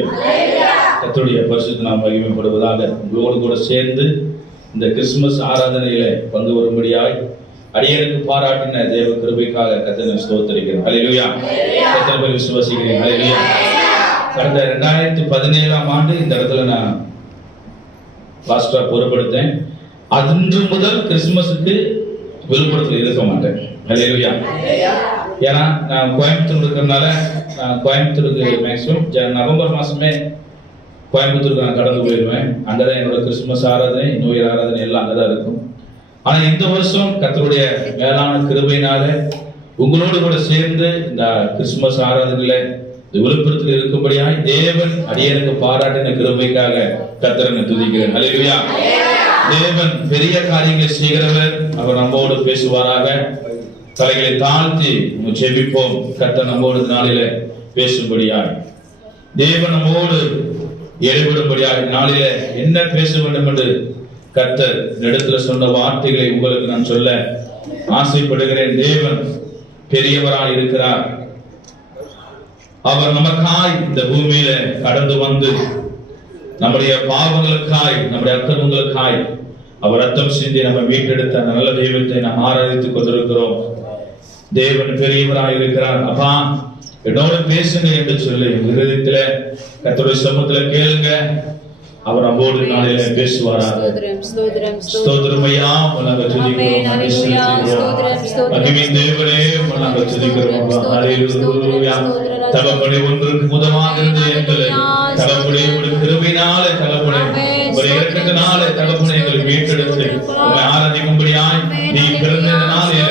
ஹல்லேலூயா. கர்த்தருடைய பரிசுத்த நாமம் மகிமைப்படுவதாக. உங்களோடு கூட சேர்ந்து இந்த கிறிஸ்துமஸ் ஆராதனையில பங்கு வரும்படியாய் அடியனுக்கு பாராட்டின தேவ கிருபைக்காக கர்த்தரை ஸ்தோத்திரிக்கிறேன். ஹல்லேலூயா. எத்தனை பேர் விசுவாசிக்கிறீங்க? ஹல்லேலூயா. கடந்த 2017ஆம் ஆண்டு இந்த இடத்துல நான் பாஸ்டரா பொறுப்படுத்தேன். அன்று முதல் கிறிஸ்துமஸுக்கு விழுப்புரத்தில் இருக்க மாட்டேன். ஹல்லேலூயா. ஏன்னா நான் கோயம்புத்தூர் இருக்கிறதுனால நான் கோயம்புத்தூருக்கு மேக்ஸிமம் நவம்பர் மாசமே கோயம்புத்தூருக்கு நான் கடந்து போயிடுவேன். அங்கதான் என்னோட கிறிஸ்துமஸ் ஆராதனை, நோய் ஆராதனை எல்லாம் அங்கதான் இருக்கும். ஆனா இந்த வருஷம் கர்த்தருடைய மேலான கிருபையினால உங்களோடு கூட சேர்ந்து இந்த கிறிஸ்துமஸ் ஆராதனையில விழுப்புரத்தில் இருக்கும்படியாய் தேவன் அடியனுக்கு பாராட்டின கிருபைக்காக கர்த்தரை துதிக்கிறேன். ஹல்லேலூயா. தேவன் பெரிய காரியங்களை செய்கிறவர். அவர் நம்மோடு பேசுவாராக. தலைகளை தாழ்த்தி ஜெபிப்போம். கர்த்தர் நம்மோடு நாளில பேசும்படியாய், தேவன் நம்மோடு இடைபடும்படியாக நாளில என்ன பேச வேண்டும் என்று கர்த்தர் இடத்துல சொன்ன வார்த்தைகளை உங்களுக்கு நான் சொல்ல ஆசைப்படுகிறேன். தேவன் பெரியவராய் இருக்கிறார். அவர் நமக்காய் இந்த பூமியில கடந்து வந்து நம்முடைய பாவங்களுக்காய், நம்முடைய அக்கிரமங்களுக்காய் அவர் ரத்தம் சிந்தி நம்ம மீட்டெடுத்த நல்ல தெய்வத்தை நாம் ஆராதித்துக் கொண்டிருக்கிறோம். தேவன் பெரியவராய் இருக்கிறார். அப்பா என்னோட பேசுங்க என்று சொல்லி இருதயத்துல கர்த்தருடைய சமூகத்துல கேளுங்க. அவர் நம்மோடு நாளிலே பேசுவாராக. ஸ்தோத்திரம் ஐயா, நாங்கள் துதிக்கிறோம். மகிமையின் தேவனே, நாங்கள் துதிக்கிறோம். ஹல்லேலூயா. தகப்பனே, ஒன்றுக்கு முதலாக இருந்த எங்களை தகப்பனே உம்முடைய கிருபையினாலே தகப்பனே உம்முடைய இரக்கத்தினாலே தகப்பனே எங்களை மீட்டெடுத்து உம்மை ஆராதிக்கும்படியாய் நீ பிறந்த நாளிலே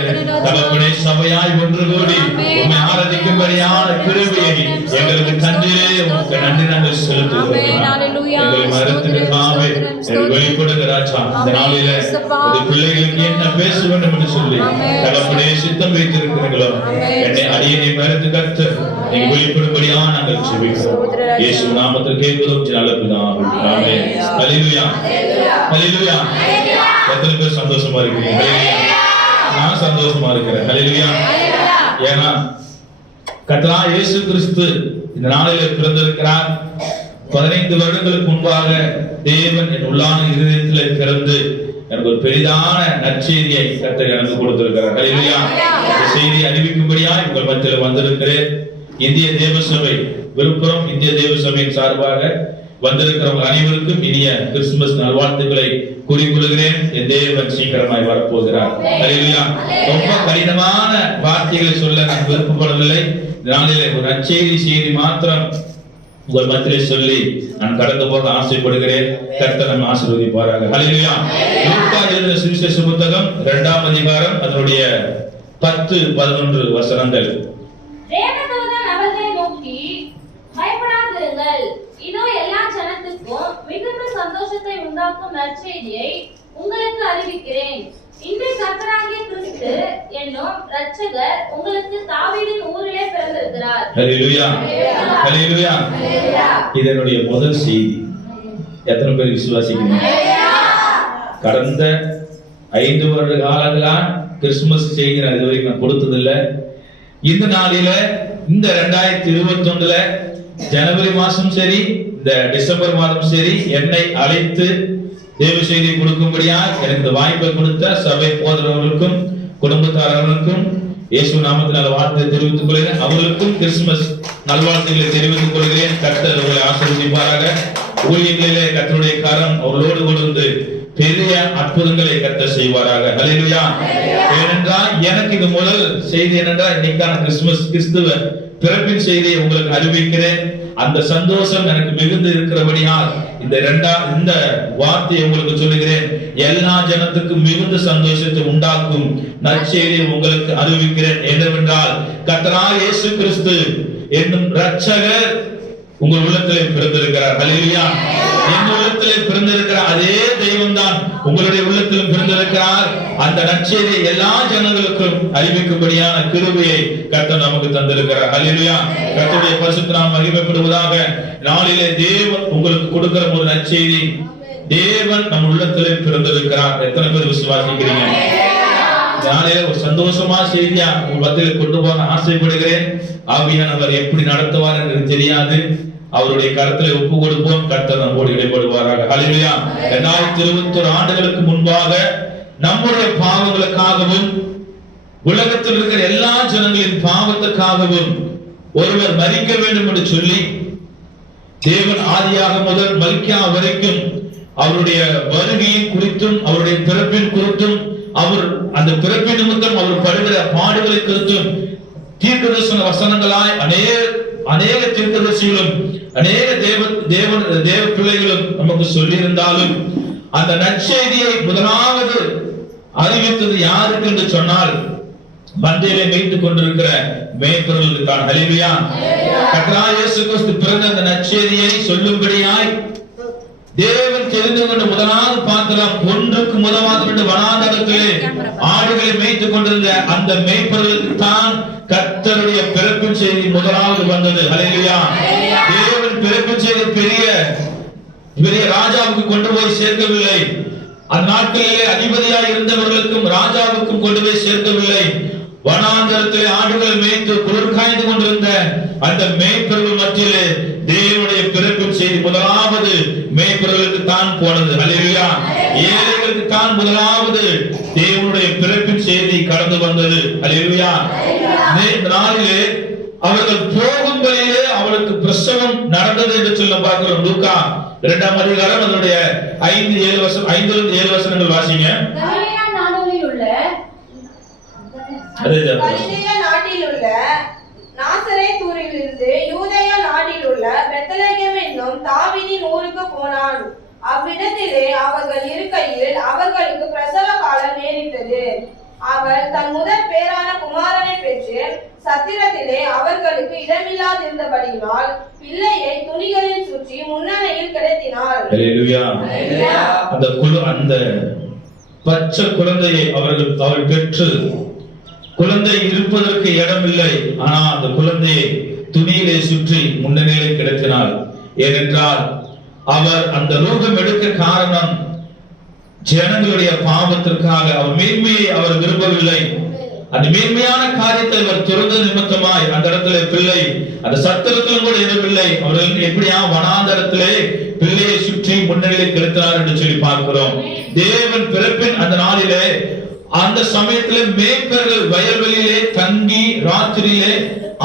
தகப்பனே சபையாய் ஒன்று கூடி உம்மை ஆராதிக்கும்படியான கிருபையை எங்களுக்கு தந்தீரே. உமக்கு நன்றி நாங்கள் செலுத்துகிறோம். எங்களை மறுத்துக்காகவே வெளிப்படுங்க ராஜா. இந்த நாளிலே உம்முடைய பிள்ளைகளுக்கு என்ன பேச வேண்டும் என்று சொல்லி தகப்பனே சித்தம் வைத்திருக்கிறீர்களோ என்னை அடியனை மறுத்து கர்த்து நீங்க வெளிப்படும்படியா நாங்கள் ஜெபிக்கிறோம். இயேசு நாமத்தில் கேட்கிறோம் நல்ல பிதாவே. ஆமென். ஹல்லேலூயா. ஹல்லேலூயா. எத்தனை பேர் சந்தோஷமா இருக்கீங்க? ஹல்லேலூயா. நான் சந்தோஷமா இருக்கிறேன். ஹல்லேலூயா. ஏன்னா கர்த்தராகிய இயேசு கிறிஸ்து இந்த நாளிலே பிறந்திருக்கிறார். 15 வருடங்களுக்கு முன்பாக தேவன் என் உள்ளான இருதயத்திலே பிறந்து எனக்கு ஒரு பெரிதான நற்செய்தியை கர்த்தர் எனக்கு கொடுத்திருக்கிறார். ஹல்லேலூயா. இந்த செய்தியை அறிவிக்கும்படியாய் உங்கள் மத்தியில் வந்திருக்கிறேன். இந்திய தேவசபை விழுப்புரம் இந்திய தேவசபையின் சார்பாக வந்திருக்கிறவங்க அனைவருக்கும் இனிய கிறிஸ்துமஸ் நல்வாழ்த்துக்களை கூறிக்கொள்கிறேன். என் தேவன் சீக்கிரமாய் வரப்போகிறார். ஹல்லேலூயா. ரொம்ப கடினமான வார்த்தைகளை சொல்ல நான் விருப்பப்படவில்லை. நாளிலே ஒரு நற்செய்தி மாத்திரம் உங்கள் மத்தியிலே சொல்லி நான் கடந்து போக ஆசைப்படுகிறேன். கர்த்தர் நம்மை ஆசீர்வதிப்பாராக. ஹல்லேலூயா. லூக்கா எழுதின சுவிசேஷ புத்தகம் 2ஆம் அதிகாரம் அதனுடைய 10-11 வசனங்கள். தேவதூதன் அவர்களை நோக்கி, பயப்படாதிருங்கள், இதோ எல்லா ஜனத்துக்கும் மிகுந்த சந்தோஷத்தை உண்டாக்கும் நற்செய்தியை உங்களுக்கு அறிவிக்கிறேன். இன்று கர்த்தராகிய கிறிஸ்து என்னும் இரட்சகர் உங்களுக்கு தாவீதின் ஊரிலே பிறந்திருக்கிறார். ஹல்லேலூயா. ஹல்லேலூயா. இதனுடைய முதல் செய்தி. எத்தனை பேர் விசுவாசிக்கிறீங்க? கடந்த 5 வருட காலங்களா கிறிஸ்துமஸ் செய்தி நான் இதுவரைக்கும் நான் கொடுத்ததில்லை. இந்த நாளில இந்த 2021 ஜனவரி மாசம் சரி, இந்த டிசம்பர் மாதம் சரி, என்னை அழைத்து தேவ செய்தி கொடுக்கும்படியா எனக்கு இந்த வாய்ப்பை கொடுத்த சபை போதகர்களுக்கும் குடும்பத்தாரர்களுக்கும் இயேசு நாமத்தினால் வாழ்த்தை தெரிவித்துக் கொள்கிறேன். அவர்களுக்கும் கிறிஸ்துமஸ் நல்வாழ்த்துக்களை தெரிவித்துக் கொள்கிறேன். கர்த்தர் அவர்களை ஆசீர்வதிப்பாராக. ஊழியங்களிலே கர்த்தருடைய கரம் அவர்களோடு கொடுத்து பெரிய அற்புதங்களை கர்த்தர் செய்வாராக. ஹல்லேலூயா. ஏனென்றால் எனக்கு இது முதல் செய்தி என்னென்றால் இன்னைக்கான கிறிஸ்துவ பிறப்பின் செய்தியை உங்களுக்கு அறிவிக்கிறேன். அந்த சந்தோஷம் எனக்கு மிகுந்து இருக்கிறபடியால் இந்த வார்த்தையை உங்களுக்கு சொல்லுகிறேன். எல்லா ஜனத்துக்கும் மிகுந்த சந்தோஷத்தை உண்டாக்கும் நற்செய்தியை உங்களுக்கு அறிவிக்கிறேன். என்னவென்றால் கர்த்தராகிய இயேசு கிறிஸ்து என்னும் இரட்சகர் உங்கள் உள்ளத்திலே பிறந்திருக்கிறார். ஹல்லேலூயா. என் உள்ளத்திலே பிறந்திருக்கிற அதே தெய்வம் தான் உங்களுடைய உள்ளத்திலும் பிறந்திருக்கிறார். அந்த நற்செய்தியை எல்லா ஜனங்களுக்கும் அறிவிக்கும்படியான கிருபையை கர்த்தர் நமக்கு தந்திருக்கிறார். ஹல்லேலூயா. கர்த்தருடைய பரிசுத்த நாமம் மகிமைப்படுவதாக. நாளிலே தேவன் உங்களுக்கு கொடுக்கிற ஒரு நற்செய்தி, தேவன் நம் உள்ளத்திலே பிறந்திருக்கிறார். எத்தனை பேர் விசுவாசிக்கிறீங்க? நாளையில ஒரு சந்தோஷமா செய்தியா உங்க மத்தியில் கொண்டு போக ஆசைப்படுகிறேன். ஆவியானவர் எப்படி நடத்துவார் என்று தெரியாது. அவருடைய கருத்துல ஒப்பு கொடுப்போம். கர்த்தர் நம்மோடு இடைப்படுவாராக. ஹல்லேலூயா. 2021 ஆண்டுகளுக்கு முன்பாக நம்முடைய பாவங்களுக்காகவும் உலகத்தில் இருக்கிற எல்லா ஜனங்களின் பாவத்துக்காகவும் ஒருவர் மரிக்க வேண்டும் என்று சொல்லி தேவன் ஆதியாக முதல் மல்கியா வரைக்கும் அவருடைய வருகையை குறித்தும் அவருடைய பிறப்பின் குறித்தும் அவர் அந்த பிறப்பின் நிமித்தம் அவர் படுகிற பாடுகளை குறித்தும் தீர்க்கதரிசன வசனங்களாய் அநேக தீர்க்கதரிசிகளும் அநேக தேவ பிள்ளைகளும் நமக்கு சொல்லியிருந்தாலும் அந்த நற்செய்தியை முதலாவது அறிவித்தது யாருக்கு என்று சொன்னால் மந்தையிலே மேய்த்துக் கொண்டிருக்கிற மேய்ப்பர்களுக்கு தான். ஹல்லேலூயா. கர்த்தராகிய இயேசு கிறிஸ்து பிறந்த அந்த நற்செய்தியை சொல்லும்படியாய் தேவன் தெரிந்து கொண்ட முதலாவது பாத்திரம் ஒன்றுக்கு முதலாவது வனாந்தரத்திலே ஆடுகளை மேய்த்துக் கொண்டிருந்த அந்த மேய்ப்பர்களுக்கு தான் கர்த்தருடைய பிறப்பின் செய்தி முதலாவது வந்தது. ஹல்லேலூயா. தேவன் பிறப்பின் செய்தி பெரிய ராஜாவுக்கு கொண்டு போய் சேர்க்கவில்லை. அந்நாட்களிலே அதிபதியாய் இருந்தவர்களுக்கும் ராஜாவுக்கும் கொண்டு போய் சேர்க்கவில்லை. வனாந்தரத்திலே ஆடுகளை மேய்த்து குளிர் காய்ந்து கொண்டிருந்த அந்த மேய்ப்பர்கள் மத்தியிலே தேவனுடைய பிறப்பின் செய்தி முதலாவது மேய்ப்பர்களுக்கு தான் போனது. ஹல்லேலூயா. ஏழைகளுக்கு தான் முதலாவது தேவனுடைய பிறப்பின் செய்தி கடந்து வந்தது. ஹல்லேலூயா. நாளிலே அவர்கள் போகும் வழியிலே அவளுக்கு பிரசவம் நடந்தது என்று சொல்ல பார்க்கிறோம். லூக்கா 2ஆம் அதிகாரம் அதனுடைய 5-7 வசனங்கள் வாசிங்க. கலிலேயா நாட்டில் உள்ள நாசரேத் ஊரிலிருந்து யூதேயா நாட்டில் உள்ள பெத்லகேம் என்னும் தாவீதின் ஊருக்கு போனான். அவ்விடத்திலே அவர்கள் இருக்கையில் அவர்களுக்கு பிரசவ காலம் நேரிட்டது. அவள் தன் முதல் பேரான குமாரனை பெற்று சத்திரத்திலே அவர்களுக்கு இடமில்லாதிருந்தபடியினால் பிள்ளையை துணிகளில் சுற்றி முன்னணையில் கிடத்தினாள். அந்த பச்சை குழந்தையை அவள் பெற்று குழந்தை இருப்பதற்கு இடமில்லை. ஆனா அந்த குழந்தையை துணியிலே சுற்றி முன்னணியிலே கிடத்தினாள். ஏனென்றால் அவர் அந்த ரூபம் எடுக்க காரணம் ஜனங்களுடைய பாவத்திற்காக. அவர் மேன்மையை அவர் விரும்பவில்லை. அந்த மேன்மையான காரியத்தை அவர் துறந்த நிமித்தமாய் அந்த இடத்துல பிள்ளை அந்த சத்திரத்திலும் கூட இடமில்லை. அவர்கள் எப்படியா வனாந்தரத்திலே பிள்ளையை சுற்றி முன்னணியிலே கிடத்தினார் என்று சொல்லி பார்க்கிறோம். தேவன் பிறப்பின் அந்த நாளிலே அந்த சமயத்திலே மேய்ப்பர்கள் வயல்வெளியிலே தங்கி ராத்திரியிலே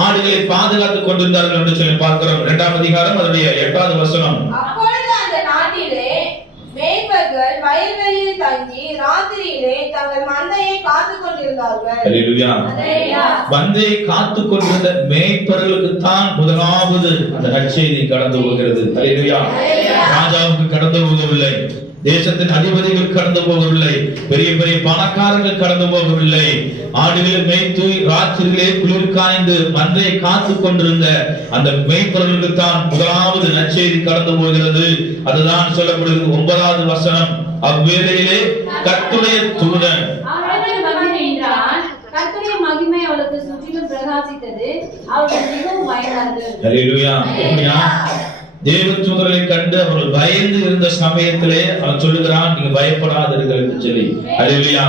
ஆடுகளை பாதுகாத்துக் கொண்டிருந்தார்கள் என்று சொல்லி பார்க்கிறோம். 2ஆம் அதிகாரம் அதனுடைய 8வது வசனம். அப்பொழுது அந்த நாட்டிலே மேய்ப்பர்கள் வயல்வெளியில் தங்கி ராத்திரியிலே தங்கள் மந்தையை காத்துக் கொண்டிருந்தார்கள். ஹல்லேலூயா. மந்தையை காத்துக் கொண்டிருந்த மேய்ப்பர்களுக்கு தான் முதலாவது அந்த நற்செய்தி கடந்து போகிறது. ஹல்லேலூயா. ராஜாவுக்கு கடந்து போகவில்லை, தேசத்தின் அதிபதிகள் கடந்து போகவில்லை, பெரிய பெரிய பணக்காரர்கள் கடந்து போகவில்லை. ஆடுகளை மேய்த்து ராத்திரியிலே குளிர் காய்ந்து மந்தையை காத்துக் கொண்டிருந்த அந்த மேய்ப்பர்களுக்கு தான் முதலாவது நற்செய்தி கடந்து போகிறது. அதுதான் சொல்லப்படுகிறது 9வது வசனம். அவ்வேளையிலே கர்த்தருடைய தூதன் கர்த்தருடைய மகிமை அவளுக்கு சுற்றிலும் பிரகாசித்தது. அவர்கள் மிகவும் பயந்தார்கள். ஹல்லேலூயா. தேவ தூதரை கண்டு அவர்கள் பயந்து இருந்த சமயத்திலே அவன் சொல்லுகிறான், நீங்க பயப்படாதீர்கள் என்று சொல்லி. ஹல்லேலூயா.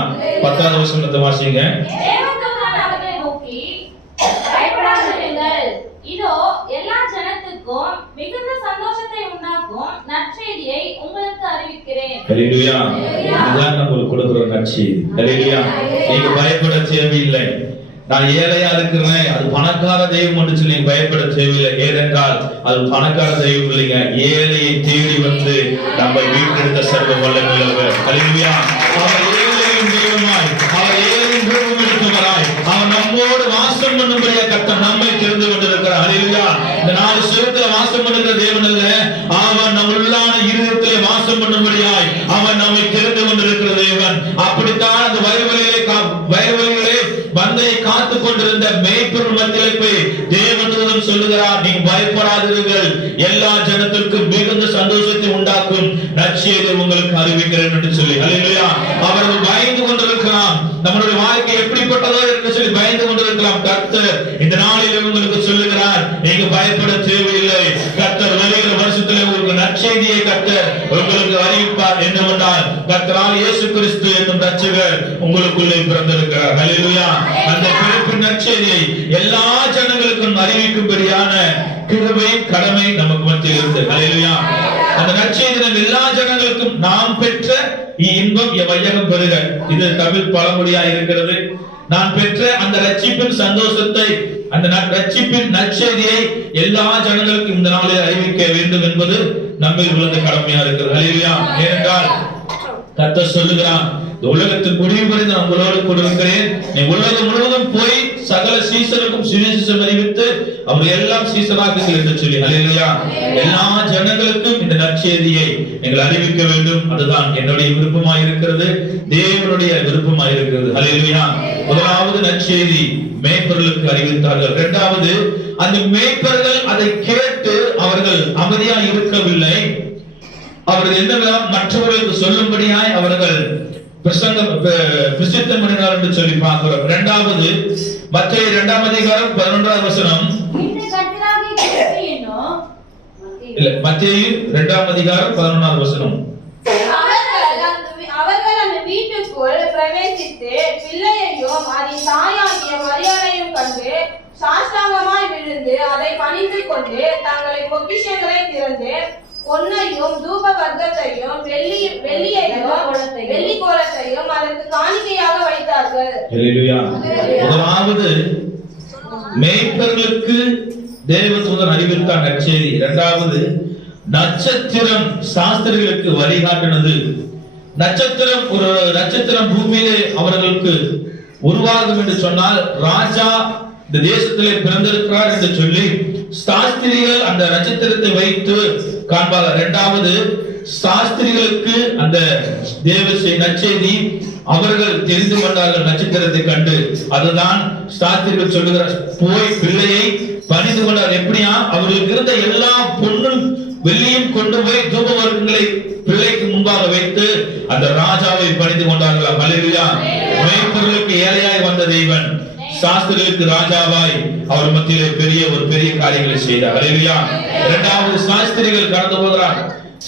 10வது வசனத்தை வாசிங்க. தேவதூதன் அவர்களை நோக்கி, பயப்படாதீர்கள், இதோ எல்லா ஜனத்துக்கும் மிகுந்த சந்தோஷத்தை உண்டாக்கும் நற்செய்தியை உங்களுக்கு அறிவிக்கிறேன். ஹல்லேலூயா. இதுதான் நமக்கு கொடுக்கிற நற்செய்தி. ஹல்லேலூயா. நீங்க பயப்பட தேவையில்லை. நான் ஏழையா இருக்கிறேன், அது பணக்கார தெய்வம் என்று சொல்லி பயப்பட தேவையில்லை. ஏனென்றால் அது பணக்கார தெய்வம் இல்லைங்க. ஏழையை தேடி வந்து நம்ம வீட்டெடுத்த சர்வ வல்லமையுள்ளவர். ஹல்லேலூயா. அவர் ஏழையின் தெய்வமாய், அவர் ஏழையின் ரூபம் எடுத்தவராய், அவர் நம்மோடு வாசம் பண்ணும்படியா கர்த்தர் நம்மை தெரிந்து கொண்டிருக்கிறார். ஹல்லேலூயா. இந்த 4 சுரத்துல வாசம் பண்ணுகிற தேவன் அல்ல, அவர் நம் உள்ளான இருதயத்திலே வாசம் பண்ணும்படியாய் அவர் நம்மை தெரிந்து கொண்டிருக்கிற தேவன். அப்படித்தான் அந்த வயல்வெளியிலே பந்தையை காத்துக் கொண்டிருந்த மேய்ப்பர் மத்தியிலே போய் தேவதூதன் சொல்லுகிறார், நீங்க பயப்படாதீர்கள், எல்லா ஜனத்திற்கும் மிகுந்த சந்தோஷத்தை உண்டாக்கும் நற்செய்தியை உங்களுக்கு அறிவிக்கிறேன் என்று சொல்லி. ஹல்லேலூயா. அவர்கள் பயந்து கொண்டிருக்கலாம், நம்முடைய வாழ்க்கை எப்படிப்பட்டதோ என்று சொல்லி பயந்து கொண்டிருக்கலாம். கர்த்தர் இந்த நாளில் உங்களுக்கு சொல்லுகிறார், நீங்க பயப்பட தேவையில்லை. கர்த்தர் வருகிற வருஷத்திலே உங்களுக்கு நற்செய்தி நற்செய்தியை கர்த்தர் உங்களுக்கு அறிவிப்பார். என்னவென்றால் கர்த்தராகிய இயேசு கிறிஸ்து என்னும் இரட்சகர் உங்களுக்குள்ளே பிறந்திருக்கிறார். ஹல்லேலூயா. அந்த பிறப்பின் நற்செய்தியை எல்லா ஜனங்களுக்கும் அறிவிக்கும்படியான கிருபை கடமை நமக்கு மத்தியில் இருக்கு. ஹல்லேலூயா. அந்த நற்செய்தி எல்லா ஜனங்களுக்கும் நாம் பெற்ற இன்பம் வையகம் பெறுக. இது தமிழ் பழமொழியா இருக்கிறது. நான் பெற்ற அந்த ரட்சிப்பின் சந்தோஷத்தை, அந்த ரட்சிப்பின் நற்செய்தியை எல்லா ஜனங்களுக்கும் இந்த நாளில் அறிவிக்க வேண்டும் என்பது நம்மில் உள்ள கடமையா இருக்கிறது. ஹல்லேலூயா. ஏனென்றால் கர்த்தர் சொல்லுகிறான், உலகத்தின் முடிவு வரை நான் உங்களோடு கூட இருக்கிறேன். நீ உலகம் முழுவதும் போய் சகல சீசருக்கும் சுவிசேஷம் அறிவித்து அவர் எல்லாம் சீசராக்குங்கள் என்று சொல்லி. ஹல்லேலூயா. எல்லா ஜனங்களுக்கும் இந்த நற்செய்தியை நீங்கள் அறிவிக்க வேண்டும். அதுதான் என்னுடைய விருப்பமாய் இருக்கிறது, தேவனுடைய விருப்பமாய் இருக்கிறது. ஹல்லேலூயா. முதலாவது நற்செய்தி மேய்ப்பர்களுக்கு அறிவித்தார்கள். இரண்டாவது, அந்த மேய்ப்பர்கள் அதை கேட்டு அவர்கள் அமைதியா இருக்கவில்லை. அவர்கள் என்னவெல்லாம் மற்றவர்களுக்கு சொல்லும்படியாய் அவர்கள் பிரசித்தம் பண்ணினார் என்று சொல்லி பார்க்கிறோம். இரண்டாவது, மத்தேயு 2ஆம் அதிகாரம் 11ஆம் வசனம். மத்தேயு 2ஆம் அதிகாரம் 11ஆம் வசனம். அவர்கள் அந்த வீட்டுக்குள் பிரவேசித்து பிள்ளையையும் அதன் தாயாகிய மரியாதையும் கண்டு சாஷ்டாங்கமாய் விழுந்து அதை பணிந்து கொண்டு தங்களை பொக்கிஷங்களை திறந்து பொன்னையும் தூப வர்க்கத்தையும் வெள்ளி கோலத்தையும் அதற்கு காணிக்கையாக வைத்தார்கள். ஹல்லேலூயா. முதலாவது மேய்ப்பர்களுக்கு தேவதூதன் அறிவித்தார் நற்செய்தி. இரண்டாவது, நட்சத்திரம் சாஸ்திரிகளுக்கு வழிகாட்டினது. நட்சத்திரம், ஒரு நட்சத்திரம் பூமியிலே அவர்களுக்கு உருவாகும் என்று சொன்னால் ராஜா இந்த தேசத்திலே பிறந்திருக்கிறார் என்று சொல்லி சாஸ்திரிகள் அந்த நட்சத்திரத்தை வைத்து காண்பார்கள். இரண்டாவது, சாஸ்திரிகளுக்கு அந்த தேவ நற்செய்தி அவர்கள் தெரிந்து கொண்டார்கள் நட்சத்திரத்தை கண்டு. அதுதான் சாஸ்திரிகள் சொல்லுகிறார், போய் பிள்ளையை பணிந்து கொண்டார். எப்படியா? அவர்களுக்கு இருந்த எல்லா பொன்னும் வெள்ளியும் கொண்டு போய் தூப வர்க்கங்களை பிள்ளைக்கு முன்பாக வைத்து அந்த ராஜாவை பணிந்து கொண்டார்கள். ஹல்லேலூயா. மேய்ப்பர்களுக்கு ஏழையாய் வந்த தேவன் சாஸ்திரிகளுக்கு ராஜாவாய் அவர் மத்தியிலே பெரிய காரியங்களை செய்தார். ஹல்லேலூயா. இரண்டாவது, சாஸ்திரிகள் கடந்து போகிறார்.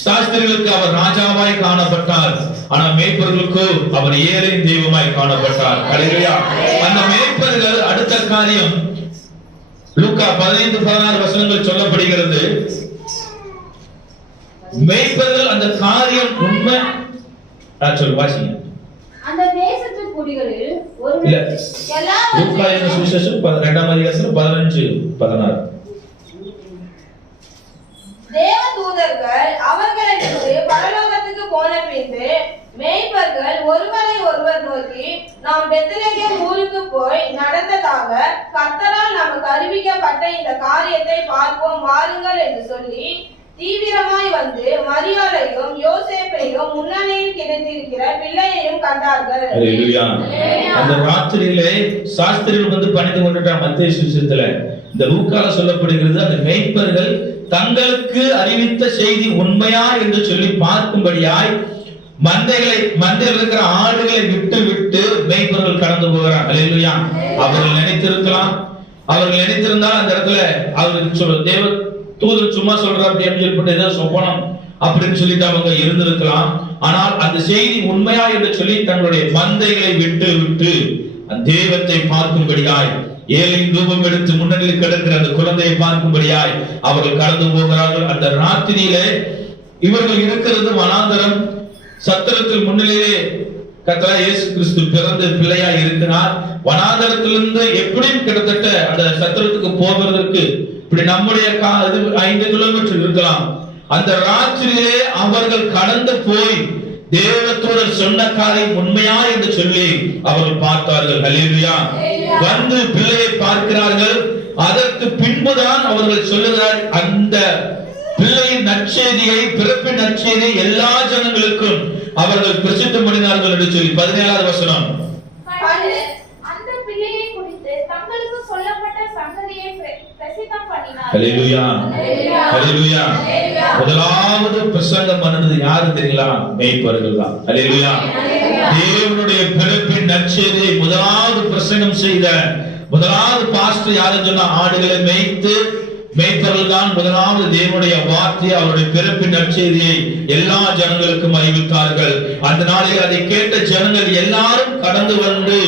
சாஸ்திரிகளுக்கு அவர் ராஜாவாய் காணப்பட்டார். ஆனால் மேய்ப்பர்களுக்கு அவர் ஏழை தெய்வமாய் காணப்பட்டார். ஹல்லேலூயா. அந்த மேய்ப்பர்கள் அடுத்த காரியம் லூக்கா 15-16 வசனங்கள் சொல்லப்படுகிறது. மேய்ப்பர்கள் அந்த காரியம் உண்மை சொல்லு வாசிங்க. அந்த தேசத்து குடிகளில் ஒரு லூக்கா என்னும் சுவிசேஷம் 2ஆம் அதிகாரம் 15-16. தேவதூதர்கள் அவர்களை விட்டு பரலோகத்துக்கு போன பின்பு மேய்ப்பர்கள் ஒருவரை ஒருவர் நோக்கி, நாம் பெத்லகேம் ஊருக்கு போய் நடந்ததாக கர்த்தரால் நமக்கு அறிவிக்கப்பட்ட இந்த காரியத்தை பார்ப்போம் வாருங்கள் என்று சொல்லி தீவிரமாய் வந்து மரியாதையும் யோசேப்பையும் முன்னணியில் கிடைத்திருக்கிற பிள்ளையையும் கண்டார்கள். ஹல்லேலூயா. அந்த ராத்திரியிலே சாஸ்திரிகள் வந்து பணிந்து கொண்டுட்டார். மத்தேயு சுவிசேஷத்துல இந்த லூக்கால சொல்லப்படுகிறது, அந்த மேய்ப்பர்கள் தங்களுக்கு அறிவித்த செய்தி உண்மையா என்று சொல்லி பார்க்கும்படியாய் மந்தையில் இருக்கிற ஆடுகளை விட்டு மேய்ப்பர்கள் கடந்து போகிறார். ஹல்லேலூயா. அவர்கள் நினைத்திருந்தால் அந்த இடத்துல அவர்கள் தேவ தூதர் சும்மா சொல்றார் ஏதோ சொப்பனம் அப்படின்னு சொல்லிட்டு அவங்க இருந்திருக்கலாம். ஆனால் அந்த செய்தி உண்மையா என்று சொல்லி தங்களுடைய மந்தைகளை விட்டு தெய்வத்தை பார்க்கும்படியாய் ஏழையின் ரூபம் எடுத்து முன்னணியில் கிடக்கிற அந்த குழந்தையை பார்க்கும்படியாய் அவர்கள் கடந்து போகிறார்கள். அந்த ராத்திரியிலே இவர்கள் இருக்கிறது வனாந்தரம். சத்திரத்தில் முன்னிலையே கர்த்தராகிய இயேசு கிறிஸ்து பிறந்து பிள்ளையாய் இருக்கிறார். வனாந்தரத்திலிருந்து எப்படியும் கிட்டத்தட்ட அந்த சத்திரத்துக்கு போவதற்கு இப்படி நம்முடைய 5 கிலோமீட்டர் இருக்கலாம். அந்த ராத்திரியிலே அவர்கள் கடந்து போய் தேவதூதர் சொன்ன காரியம் உண்மையா என்று சொல்லி அவர்கள் பார்த்தார்கள். ஹல்லேலூயா. வந்து பிள்ளையை பார்க்கிறார்கள். அதற்கு பின்புதான் அவர்கள் சொல்லுகிறார், அந்த பிள்ளையின் நற்செய்தியை, பிறப்பின் நற்செய்தியை எல்லா ஜனங்களுக்கும் அவர்கள் பிரசித்தம் பண்ணினார்கள் என்று சொல்லி 17ஆவது வசனம். அந்த பிள்ளையை குறித்து தங்களுக்கு சொல்லப்பட்ட சங்கதியை பிரசித்தம் பண்ணினார்கள். ஹல்லேலூயா. ஹல்லேலூயா. முதலாவது பிரசங்கம் பண்ணது யாரு தெரியுங்களா? மேய்ப்பர்கள் தான். ஹல்லேலூயா. தேவனுடைய பிறப்பின் நற்செய்தியை முதலாவது பிரசங்கம் செய்த முதலாவது பாஸ்டர் யாருன்னு சொன்னா, ஆடுகளை மேய்த்து மேய்ப்பர்கள் தான் முதலாவது தேவனுடைய வார்த்தையை, அவருடைய பிறப்பின் நற்செய்தியை எல்லா ஜனங்களுக்கும் அறிவித்தார்கள். அந்த நாளில் அதை கேட்ட ஜனங்கள் எல்லாரும் கடந்து வந்து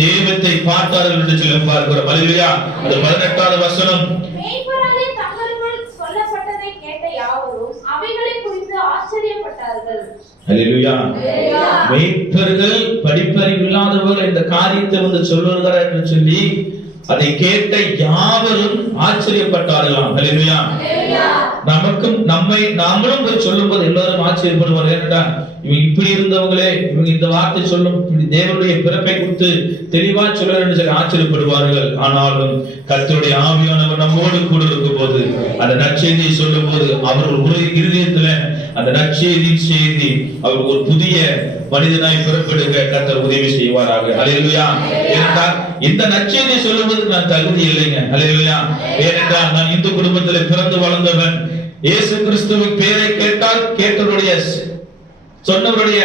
தெய்வத்தை பார்த்தார்கள் என்று சொல்லி பார்க்கிறோம். அல்லேலூயா. அது 18வது வசனம். மேய்ப்பராலே தங்களுக்குள் சொல்லப்பட்டதை கேட்ட யாவரும் அவைகளை குறித்து ஆச்சரியப்பட்டார்கள். அல்லேலூயா. மேய்ப்பர்கள் படிப்பறிவு இல்லாதவர்கள் இந்த காரியத்தை வந்து சொல்லுகிறார் என்று சொல்லி அதை கேட்ட யாவரும் ஆச்சரியப்பட்டார்களாம். அல்லேலூயா. நமக்கும் நாமளும் போய் சொல்லும் போது எல்லாரும் ஆச்சரியப்படுவார்கள். ஏனென்றால் இவங்க இப்படி இருந்தவங்களே இவங்க இந்த வார்த்தை சொல்லும் தேவனுடைய பிறப்பை குறித்து தெளிவா சொல்ல என்று சொல்லி ஆச்சரியப்படுவார்கள். ஆனாலும் கர்த்தருடைய ஆவியானவர் நம்மோடு கூட இருக்கும் போது அந்த நற்செய்தியை சொல்லும் போது அவர்கள் ஒரு இருதயத்துல அந்த நற்செய்தியின் செய்தி அவர் ஒரு புதிய மனிதனாய் பிறப்பெடுக்க கர்த்தர் உதவி செய்வாராக. அல்லேலூயா. ஏனென்றால் இந்த நற்செய்தியை சொல்லுவதற்கு நான் தகுதி இல்லைங்க. அல்லேலூயா. ஏனென்றால் நான் இந்து குடும்பத்தில் பிறந்து வளர்ந்தவன். இயேசு கிறிஸ்துவின் பெயரை கேட்டால் கேட்டவருடைய சொன்னவருடைய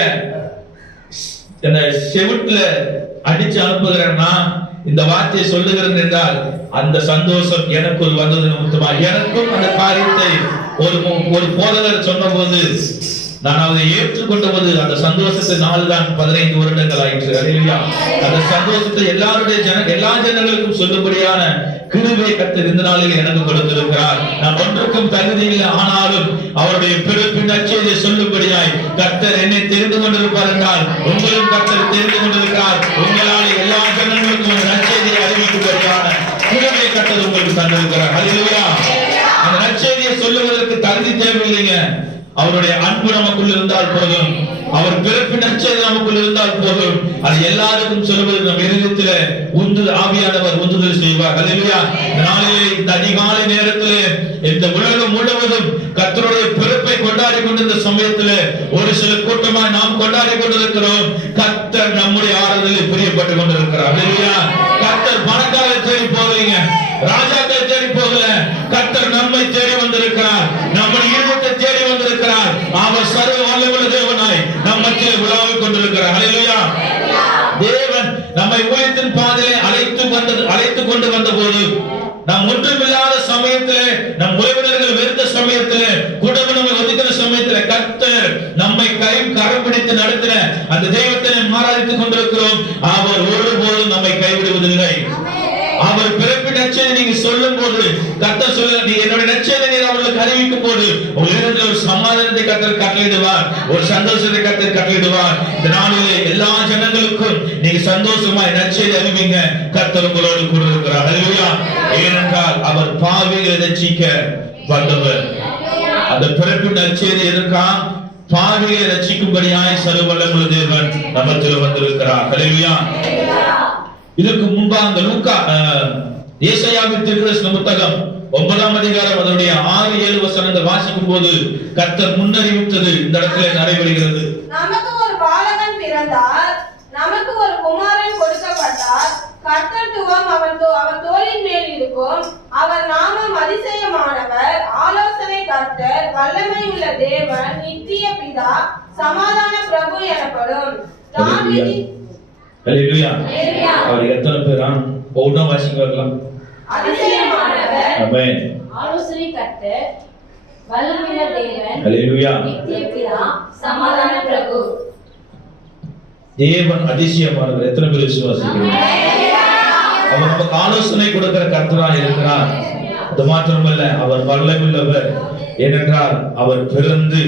செவிட்டுல அடிச்சு அனுப்புகிறேன்னா இந்த வார்த்தையை சொல்லுகிறேன் என்றால் அந்த சந்தோஷம் எனக்குள் வந்தது நிமித்தமா எனக்கும் அந்த காரியத்தை ஒரு போதகர் சொன்ன போது நான் அதை ஏற்றுக்கொண்ட போது அந்த சந்தோஷத்தை நாள்தான் 15 வருடங்கள் ஆயிற்று. அல்லேலூயா. அந்த சந்தோஷத்தை எல்லா ஜனங்களுக்கும் சொல்லும்படியான கிருபை கர்த்தர் இந்த நாளில் எனக்கு கொடுத்திருக்கிறார். நான் ஒன்றுக்கும் தகுதி இல்லை, ஆனாலும் அவருடைய பிறப்பின் நற்செய்தியை சொல்லும்படியாய் கர்த்தர் என்னை தெரிந்து கொண்டிருப்பார் என்றால் உங்களும் கர்த்தர் தெரிந்து கொண்டிருக்கிறார். உங்களால் எல்லா ஜனங்களுக்கும் நற்செய்தியை அறிவிக்கும்படியான கிருபை கர்த்தர் உங்களுக்கு தந்திருக்கிறார். அல்லேலூயா. அந்த நற்செய்தியை சொல்லுவதற்கு தகுதி தேவையில்லைங்க. அவருடைய அன்பு நமக்குள் இருந்தால் போதும், அவர் பிறப்பின் நற்செய்தி நமக்குள் இருந்தால் போதும். அது எல்லாருக்கும் சொல்வது நம் இருதயத்தில் ஆவியானவர் உந்துதல் செய்வார். அல்லேலூயா. நாளிலே இந்த அதிகாலை நேரத்திலே இந்த உலகம் முழுவதும் கர்த்தருடைய பிறப்பை கொண்டாடி கொண்டிருந்த சமயத்திலே ஒரு சில கூட்டமாய் நாம் கொண்டாடி கொண்டிருக்கிறோம். கர்த்தர் நம்முடைய ஆறுதலில் பிரியப்பட்டுக் கொண்டிருக்கிறார். அல்லேலூயா. கர்த்தர் பணக்காரரை தேடி போகலைங்க, ராஜாக்களை தேடி போகல. கர்த்தர் நம்மை தேடி வந்திருக்கிறார், நம்முடைய இருதயத்தை தேடி வந்திருக்கிறார். அவர் சர்வ வல்லமையுள்ள தேவனாய் நம் மத்தியில் உலாவிக் கொண்டிருக்கிறார். அல்லேலூயா. தேவன் நம்மை உயர்த்தின் பாதையிலே அழைத்து கொண்டு வந்த போது நாம் ஒன்றுமில்லாத சமயத்திலே, நம் உறவினர்கள் வெறுத்த சமயத்திலே, குடும்பம் நம்மை ஒதுக்கிற சமயத்திலே கர்த்தர் நம்மை கரம் பிடித்து நடத்தின அந்த தெய்வத்தை நாம் ஆராதித்துக் கொண்டிருக்கிறோம். அவர் ஒருபோதும் நம்மை கைவிடுவதில்லை. அவர் பிறப்பின் நற்செய்தி நீங்க சொல்லும் போது கர்த்தர் சொல்ல, நீ என்னோட நற்செய்தி நீர் அவர்களுக்கு அறிவிக்கும் போது உங்களிடத்தில் ஒரு சமாதானத்தை கர்த்தர் கட்டளையிடுவார், ஒரு சந்தோஷத்தை கர்த்தர் கட்டளையிடுவார். இந்த நாளிலே எல்லா ஜனங்களுக்கும் நீங்க சந்தோஷமாய் நற்செய்தி அறிவிங்க. கர்த்தர் உங்களோடு கூட இருக்கிறார். அல்லேலூயா. ஏனென்றால் அவர் பாவிகளை ரட்சிக்க வந்தவர். அந்த பிறப்பின் நற்செய்தி எதற்கா? பாவிகளை ரட்சிக்கும்படியாய் சர்வ வல்லமையுள்ள தேவன் நம்மத்தில் வந்திருக்கிறார். அல்லேலூயா. இதற்கு முன்பா அந்த லூக்கா ஏசாயாவின் தீர்க்கதரிசன புத்தகம் 9ஆம் அதிகாரம் அதனுடைய 6-7 வசனங்கள் வாசிக்கும் போது கர்த்தர் முன்னறிவித்தது இந்த இடத்துல நடைபெறுகிறது. நமக்கு ஒரு பாலகன் பிறந்தார், நமக்கு ஒரு குமாரன் கொடுக்கப்பட்டார், கர்த்தத்துவம் அவன் தோளின் மேல் இருக்கும். அவர் நாமம் அதிசயமானவர், ஆலோசனை கர்த்தர், வல்லமை உள்ள தேவன், நித்திய பிதா, சமாதான பிரபு எனப்படும். அல்லேலூயா. அவர் எத்தனை பேரா? ஒவ்வொன்றா வாசிக்க வரலாம். அதிசயமானவர், ஆமென். ஆலோசனை கர்த்தர், வல்லமையுள்ள தேவன், அல்லேலூயா. நித்திய பிதா, சமாதான பிரபு. தேவன் அதிசயமானவர். எத்தனை பேர் விசுவாசிக்கிறீங்க? அவர் நமக்கு ஆலோசனை கொடுக்கிற கர்த்தரா இருக்கிறார். அது மாத்திரமல்ல, அவர் வல்லமையுள்ளவர். ஏனென்றால் அவர் பிறந்து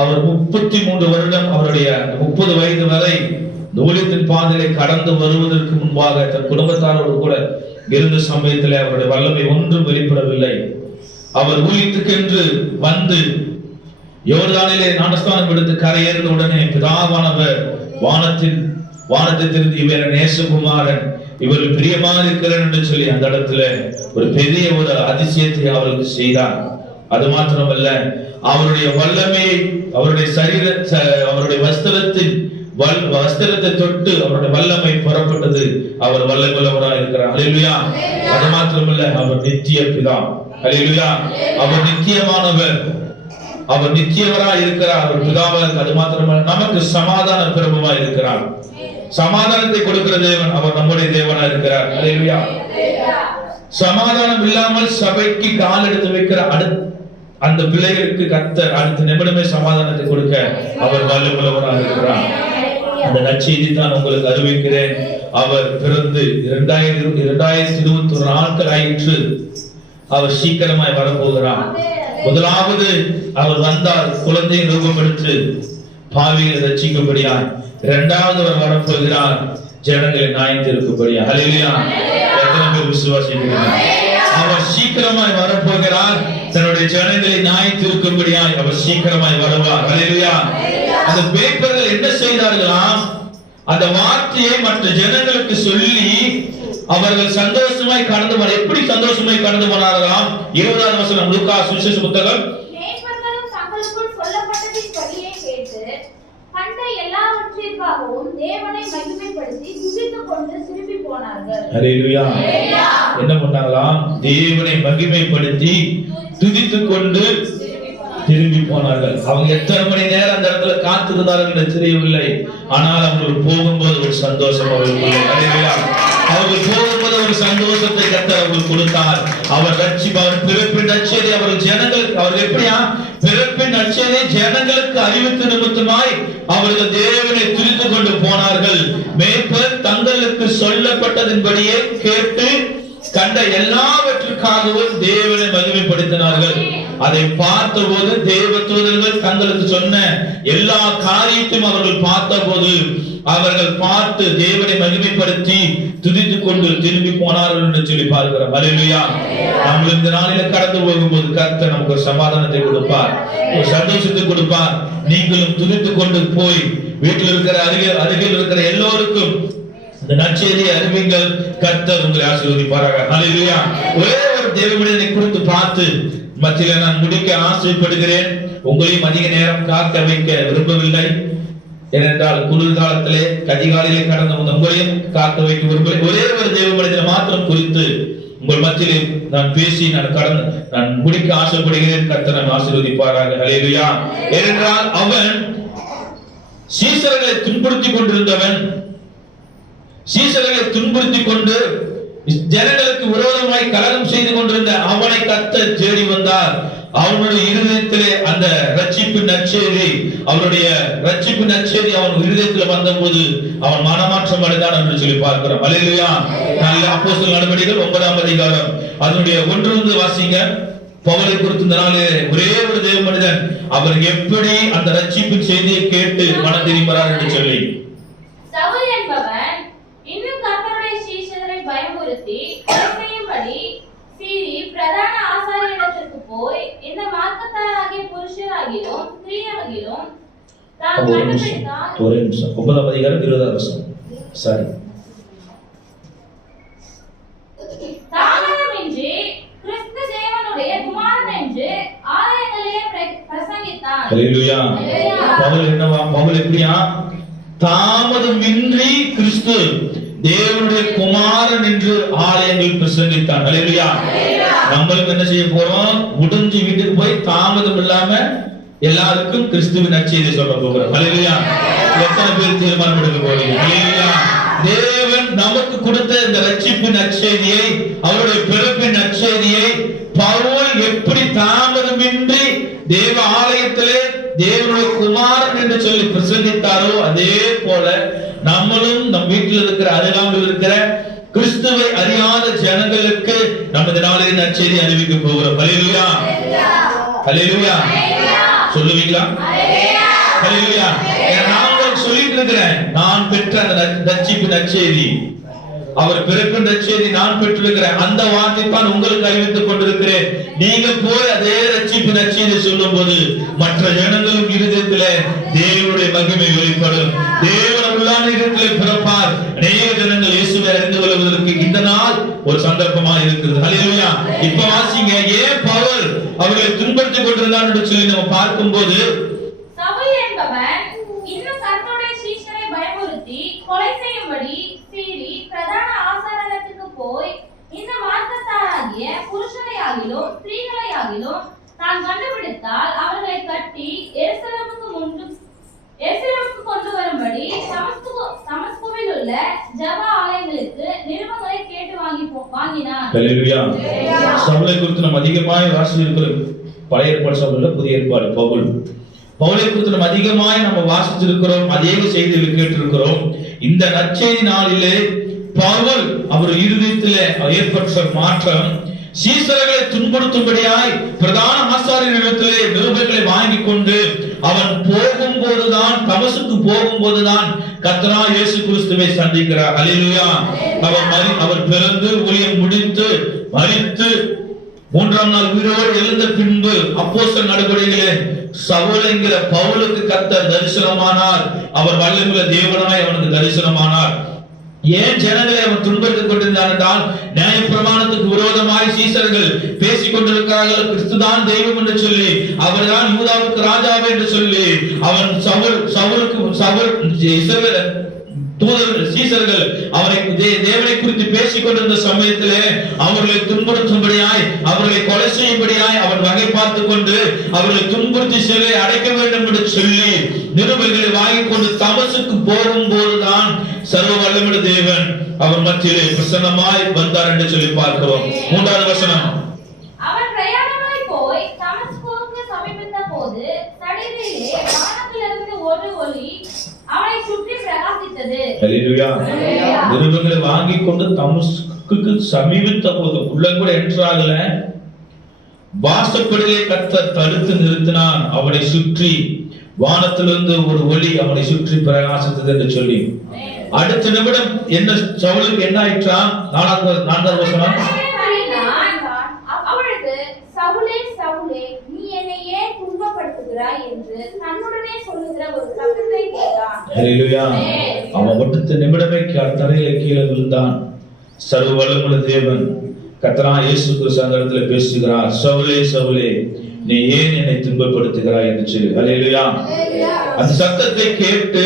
அவர் 33 வருடம் அவருடைய 30 வயது வரை ஊழியத்தின் பாதையை கடந்து வருவதற்கு முன்பாக தன் குடும்பத்தாரோடு கூட இருந்த சமயத்தில் அவருடைய வல்லமை ஒன்றும் வெளிப்படவில்லை. அவர் ஊழியத்துக்கென்று வந்து யோர்தானிலே ஞானஸ்நானம் எடுத்து கரையேறின உடனே பிதாவானவர் வானத்தை திறந்து இவர் நேசகுமாரன், இவர் பிரியமா இருக்கிறார் என்று சொல்லி அந்த இடத்துல ஒரு பெரிய ஒரு அதிசயத்தை அவருக்கு செய்தார். அது மாத்திரமல்ல, அவருடைய வல்லமையை அவருடைய வஸ்திரத்தை தொட்டு அவருடைய வல்லமை புறப்பட்டது. அவர் வல்லமையுள்ளவராக இருக்கிறார். அல்லேலூயா. அது மாத்திரமல்ல, அவர் நித்திய பிதா. அல்லேலூயா. அவர் நித்தியமானவர், அவர் நித்தியவராய் இருக்கிறார். அவர் பிதாவாக. அது மாத்திரமல்ல, நமக்கு சமாதான பிரபுவாய் இருக்கிறார். சமாதானத்தை கொடுக்கிற தேவன் அவர் நம்முடைய தேவனா இருக்கிறார். அல்லேலூயா. சமாதானம் இல்லாமல் சபைக்கு கால் எடுத்து வைக்கிற அந்த பிள்ளைகளுக்கு கர்த்தர் அடுத்த நிமிடமே சமாதானத்தை கொடுக்க அவர் வல்லமுள்ளவராக இருக்கிறார். அந்த நற்செய்தி தான் உங்களுக்கு அறிவிக்கிறேன். அவர் பிறந்து 2021 நாட்கள் ஆயிற்று. அவர் சீக்கிரமாய் வரப்போகிறார். முதலாவது அவர் வந்தார் குழந்தையை ரூபம் எடுத்து பாவிகளை ரட்சிக்கும்படியாய். இரண்டாவது அவர் வரப்போகிறார் ஜனங்களை நியாயத்தீர்க்கும்படியாய். ஹல்லேலூயா. எத்தனை பேர் விசுவாசிக்கிறீர்கள்? அவர் சீக்கிரமாய் வரப்போகிறார். தன்னுடைய ஜனங்களை நியாயத்தீர்க்கும்படியாய் அவர் சீக்கிரமாய் வருவார். ஹல்லேலூயா. அந்த மேய்ப்பர்கள் என்ன செய்தார்களாம்? அந்த வார்த்தையை மற்ற ஜனங்களுக்கு சொல்லி அவர்கள் சந்தோஷமாய் கடந்து போனார். எப்படி சந்தோஷமாய் கடந்து போனார்களாம்? 20ஆம் வசனம் லூக்கா சுவிசேஷ புத்தகம். மேய்ப்பர்களும் தங்களுக்குள் சொல்லப்பட்டதின்படியே கேட்டு கண்ட எல்லாவற்றிற்காகவும் தேவனை மகிமைப்படுத்தி துதித்துக் கொண்டு திரும்பி போனார்கள். ஹல்லேலூயா. என்ன பண்ணாங்களாம்? தேவனை மகிமைப்படுத்தி துதித்துக் கொண்டு திரும்பி போனார்கள். அவங்க எத்தனை மணி நேரம் அந்த இடத்துல காத்திருந்தார்கள் என்று தெரியவில்லை. ஆனால் அவர்கள் போகும்போது ஒரு சந்தோஷம் அவர்களுக்கு. ஹல்லேலூயா. அவர்கள் போகும்போது ஒரு சந்தோஷத்தை கர்த்தர் அவர்களுக்கு கொடுத்தார். அவர் ரட்சிப்பார். பிறப்பின் நற்செய்தி அவர்கள் ஜனங்களுக்கு, அவர்கள் எப்படியா பிறப்பின் நற்செய்தி ஜனங்களுக்கு அறிவித்து நிமித்தமாய் அவர்கள் தேவனை துதித்துக் கொண்டு போனார்கள். மேய்ப்பர் தங்களுக்கு சொல்லப்பட்டதின்படியே கேட்டு கண்ட எல்லாவற்றுக்காகவும் தேவனை மகிமைப்படுத்தினார்கள். அதை பார்த்தபோது தேவ தூதர்கள் தங்களுக்கு சொன்ன எல்லா காரியத்தையும் அவர்கள் பார்த்தபோது அவர்கள் பார்த்து தேவனை மகிமைப்படுத்தி துதித்துக் கொண்டு திரும்பி போனார்கள் என்று சொல்லி பார்க்கிறோம். ஹல்லேலூயா. நாம் இந்த நாளில கடந்து போகும்போது கர்த்தர் நமக்கு ஒரு சமாதானத்தை கொடுப்பார், ஒரு சந்தோஷத்தை கொடுப்பார். நீங்களும் துதித்துக் கொண்டு போய் வீட்டில் இருக்கிற அருகில் இருக்கிற எல்லோருக்கும் இந்த நற்செய்தியை அறிவிங்கள். கர்த்தர் உங்களை ஆசீர்வதிப்பாராக. ஹல்லேலூயா. ஒரே ஒரு தேவ மனிதனை குறித்து பார்த்து மத்தியில நான் முடிக்க ஆசைப்படுகிறேன். உங்களையும் அதிக நேரம் காக்க வைக்க விரும்பவில்லை. ஏனென்றால் குளிர்காலத்திலே கதிகாலையிலே கடந்து வந்த உங்களையும் காக்க வைக்க விரும்பவில்லை. ஒரே ஒரு தேவ மனிதனை மாத்திரம் குறித்து உங்கள் மத்தியிலே நான் பேசி நான் முடிக்க ஆசைப்படுகிறேன். கர்த்தர் நம்மை ஆசீர்வதிப்பாராக. ஹல்லேலூயா. ஏனென்றால் அவன் சீசர்களை துன்புறுத்திக் கொண்டிருந்தவன். சீசர்களை துன்புறுத்திக் கொண்டு ஜனங்களுக்கு விரோதமாய் கலகம் செய்து கொண்டிருந்த அவனை கர்த்தர் தேடி வந்தார். அவனுடைய இருதயத்திலே அந்த ரட்சிப்பின் நற்செய்தி, அவனுடைய ரட்சிப்பின் நற்செய்தி அவன் இருதயத்தில் வந்தபோது அவன் மனமாற்றம் அடைந்தான் என்று சொல்லி பார்க்கிறோம். ஹல்லேலூயா. அப்போஸ்தலர் நடவடிக்கைகள் 9ஆம் அதிகாரம் அதனுடைய 1 வாசிங்க. பவுலை குறித்து இந்த நாளிலே ஒரே ஒரு தேவ மனிதன் அவர் எப்படி அந்த ரட்சிப்பின் செய்தியை கேட்டு மனம் திரும்பினார் என்று சொல்லி. சவுல் என்பவன் இன்னும் கர்த்தருடைய சீஷரை பயமுறுத்தி செய்யும்படி சீறி பிரதான ஆசாரியனிடத்திற்கு போய் இந்த மார்க்கத்தாராகிய புருஷராகிலும் ஸ்திரீயாகிலும் தான் கண்டுபிடித்தான். ஒரு நிமிஷம். 9ஆம் அதிகாரம் 20ஆம் வசனம். சாரி. தாமதமின்றி கிறிஸ்து தேவனுடைய குமாரன் என்று ஆலயங்களிலே பிரசங்கித்தான். ஹல்லேலூயா. பவுல் என்னவா? பவுல் எப்படியா? தாமதமின்றி கிறிஸ்து தேவனுடைய குமாரன் என்று ஆலயங்கள் பிரசங்கித்தான். ஹல்லேலூயா. நம்மளும் என்ன செய்ய போறோம்? முடிஞ்சு வீட்டுக்கு போய் தாமதம் இல்லாம எல்லாருக்கும் கிறிஸ்துவின் நற்செய்தியை சொல்ல போகிறோம். ஹல்லேலூயா. எத்தனை பேர் தீர்மானம் எடுக்க போறீங்க? ஹல்லேலூயா. தேவன் நமக்கு கொடுத்த இந்த ரட்சிப்பின் நற்செய்தியை, அவருடைய பிறப்பின் நற்செய்தியை பவுல் எப்படி தாமதமின்றி தேவ ஆலயத்திலே தேவனுடைய குமாரன் என்று சொல்லி பிரசங்கித்தாரோ அதே போல நம்மளும் நம் வீட்டில் இருக்கிற அருகாமையில் இருக்கிற கிறிஸ்துவை அறியாத ஜனங்களுக்கு நமது நாளில் நற்செய்தி அறிவிக்க போகிறோம். ஹல்லேலூயா. ஹல்லேலூயா. சொல்லுவீங்களா? ஹல்லேலூயா. நான் சொல்லிட்டு இருக்கிறேன், நான் பெற்ற அந்த ரட்சிப்பு நற்செய்தி, அவர் பிறப்பின் நற்செய்தி நான் பெற்றிருக்கிறேன். அந்த வார்த்தை தான் உங்களுக்கு அறிவித்துக் கொண்டிருக்கிறேன். நீங்க போய் அதே ரட்சிப்பு நற்செய்தி சொல்லும் போது மற்ற ஜனங்களும் இருதயத்திலே தேவனுடைய மகிமை வெளிப்படும். தேவன் உள்ளான இடத்திலே பிறப்பார். அநேக ஜனங்கள் இயேசுவை அறிந்து கொள்வதற்கு இந்த நாள் ஒரு சந்தர்ப்பமா இருக்கிறது. ஹல்லேலூயா. இப்ப வாசிங்க, ஏன் பவுல் அவர்களை துன்புறுத்திக் கொண்டிருந்தான் என்று சொல்லி நம்ம பார்க்கும்போது, சவுல் என்பவன் இன்னும் கர்த்தருடைய சீஷரை பயமுறுத்தி கொலை செய்யும்படி சீறி பிரதான ஆசாரியனுக்கு போய் இந்த மார்க்கத்தாராகிய புருஷரையாகிலும் ஸ்திரீகளையாகிலும் தான் கண்டுபிடித்தால் அவர்களை கட்டி எருசலேமுக்கு கொண்டு வரும்படி தமஸ்குவில் உள்ள ஜெப ஆலயங்களுக்கு நிருபங்களை கேட்டு வாங்கினான். ஹல்லேலூயா. சவுலை குறித்து நம்ம அதிகமாய் வாசிச்சிருக்கிறோம். பழைய ஏற்பாடு சவுல், புதிய ஏற்பாடு பவுல். பவுலை குறித்து நம்ம அதிகமாய் நம்ம வாசிச்சிருக்கிறோம், அதே செய்தியில் கேட்டிருக்கிறோம். இந்த நற்செய்தி நாளிலே பவுல் அவர் இருதயத்திலே ஏற்பட்ட மாற்றம், சீசர்களை துன்புறுத்தும்படியாய் பிரதான ஆசாரியரிடத்திலே நிருபங்களை வாங்கிக் கொண்டு அவன் போகும்போதுதான், தமசுக்கு போகும்போதுதான் கர்த்தராகிய இயேசு கிறிஸ்துவை சந்திக்கிறார். ஹல்லேலூயா. அவர் பிறந்து ஊழியம் முடித்து மரித்து 3ஆம் நாள் உயிரோடு எழுந்த பின்பு அப்போஸ்தலர் நடவடிக்கையிலே சவுல் என்கிற பவுலுக்கு கர்த்தர் தரிசனமானார். அவர் வல்லமையுள்ள தேவனாய் அவனுக்கு தரிசனமானார். ஏன் ஜனங்களை அவன் துன்பத்துக் கொண்டிருந்தான் என்றால், நியாயப்பிரமாணத்துக்கு விரோதமாய் சீசர்கள் பேசிக் கொண்டிருக்கிறார்கள், கிறிஸ்துதான் தெய்வம் என்று சொல்லி, அவர்தான் யூதாவுக்கு ராஜாவே என்று சொல்லி அவன் இஸ்ரவேல் தூதர்கள் சீசர்கள் அவரை தேவனை குறித்து பேசிக் கொண்டிருந்த சமயத்திலே அவர்களை துன்புறுத்தும்படியாய், அவர்களை கொலை செய்யும்படியாய் அவன் வகை பார்த்துக் கொண்டு அவர்களை துன்புறுத்தி சிலை அடைக்க வேண்டும் என்று சொல்லி நிருபங்களை வாங்கிக் கொண்டு தமசுக்கு போகும்போதுதான் சர்வ வல்லமையுள்ள தேவன் அவர் மத்தியிலே பிரசன்னமாய் வந்தார் என்று சொல்லி பார்க்கிறோம். 3வது வசனம். அவன் பிரயாணமாய் போய் தமஸ்குவுக்கு சமீபித்த போது சடிதிலே வானத்திலிருந்து ஒரு ஒளி அவனை சுற்றி பிரகாசித்தது. ஹல்லேலூயா. நிருபங்களை வாங்கிக் கொண்டு தமஸ்குக்கு சமீபித்த போது, உள்ள கூட என்ட்ராகல, வாசற்படியிலே கர்த்தர் தடுத்து நிறுத்தினான். அவனை சுற்றி வானத்திலிருந்து ஒரு ஒளி அவனை சுற்றி பிரகாசித்தது என்று சொல்லி, அடுத்த நிமிடம் என்ன சவுலுக்கு என்ன ஆயிற்றா? 4வது வசனம். அவனுக்கு சவுலே சவுலே நீ என்னை ஏன் துன்பப்படுத்துகிறாய் என்று தன்னுடனே சொல்லுகிற ஒரு சத்தத்தை கேட்டான். ஹல்லேலூயா. அவன் அடுத்த நிமிடமே தரையில கீழே விழுந்தான். சர்வ வல்லமையுள்ள தேவன் கர்த்தராகிய இயேசு கிறிஸ்து அந்த இடத்துல பேசுகிறார், சவுலே சவுலே நீ ஏன் என்னை துன்பப்படுத்துகிறாய் என்று சொல்லி. ஹல்லேலூயா. அந்த சத்தத்தை கேட்டு